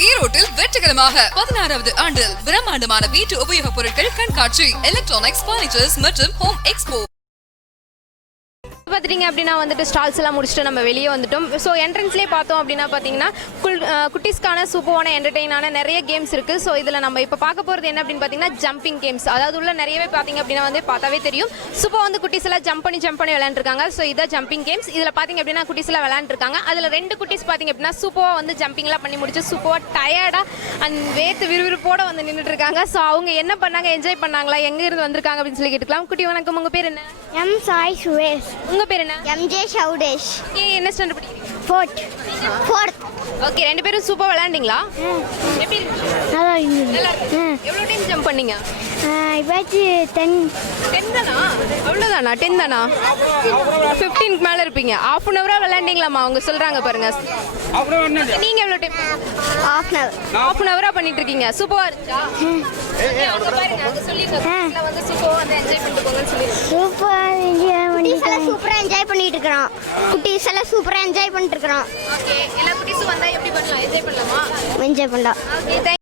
ஈரோட்டில் வெற்றிகரமாக 16வது ஆண்டில் பிரம்மாண்டமான வீட்டு உபயோகப் பொருட்கள் கண்காட்சி, எலக்ட்ரானிக்ஸ், பர்னிச்சர்ஸ் மற்றும் ஹோம் எக்ஸ்போ. பார்த்துட்டிங்க அப்படின்னா வந்துட்டு ஸ்டால்ஸ் எல்லாம் முடிச்சுட்டு நம்ம வெளியே வந்துட்டோம். ஸோ என்ட்ரன்ஸ்லேயே பார்த்தோம் அப்படின்னா பார்த்தீங்கன்னா குட்டீஸ்க்கான சூப்பரான என்டர்டெயினான நிறைய கேம்ஸ் இருக்குது. ஸோ இதில் நம்ம இப்போ பார்க்க போகிறது என்ன அப்படின்னு பார்த்தீங்கன்னா ஜம்பிங் கேம்ஸ். அதாவது உள்ள நிறையவே பார்த்தீங்க அப்படின்னா வந்து பார்த்தாவே தெரியும். சூப்பர் வந்து குட்டீஸ் எல்லாம் ஜம்ப் பண்ணி விளையாண்டுருக்காங்க. ஸோ இதான் ஜம்பிங் கேம்ஸ். இதில் பார்த்தீங்க அப்படின்னா குட்டீஸ் எல்லாம் விளையாண்டுருக்காங்க. அதில் 2 குட்டீஸ் பார்த்தீங்க அப்படின்னா சூப்பராக வந்து ஜம்பிங்லாம் பண்ணி முடிச்சு சூப்பராக டயர்டாக அந்த வேத்து விறுவிறுப்போடு வந்து நின்றுட்டு இருக்காங்க. ஸோ அவங்க என்ன பண்ணாங்க, என்ஜாய் பண்ணாங்களா, எங்கே இருந்து வந்திருக்காங்க அப்படின்னு சொல்லி கேட்டுக்கலாம். குட்டி வணக்கம், உங்கள் பேர் என்ன? எம் சாய் சுரேஷ். உங்கள் பேர் என்ன? எம்ஜே சவுடேஷ். என்ன ஸ்டாண்டர்ட் படிக்கிறீங்க? ஃபோர்த். ஓகே, 2 பேரும் சூப்பர் விளையாண்டிங்களா? எப்படி நல்லா இருந்தது. நல்லா இருக்கு. எவ்வளோ டைம் ஜம்ப் பண்ணீங்க? இப்பாச்சு 10 தானா? அவ்வளோதானா? 10 தானா? 15க்கு மேலே இருப்பீங்க. ½ அன் ஹவராக விளையாண்டிங்களாம்மா அவங்க சொல்கிறாங்க பாருங்க. நீங்கள் எவ்வளோ டைம்? ½ அன் ஹவராக பண்ணிட்டு இருக்கீங்க. சூப்பராக இருந்துச்சா? அவங்க பாருங்க, அவங்க சொல்லியிருக்காங்க வந்து சூப்பராக வந்து என்ஜாய் பண்ணிட்டு போங்கன்னு சொல்லியிருக்காங்க. சூப்பராக என்ஜாய் பண்ணிட்டு இருக்கிறோம். குட்டீஸ் எல்லாம் சூப்பராக என்ஜாய் பண்ணிட்டு இருக்கிறோம். ஓகே, எல்லா குட்டீஸும் வந்தால் எப்படி பண்ணலாம்? என்ஜாய் பண்ணலாமா? என்ஜாய் பண்ணலாம். ஓகே.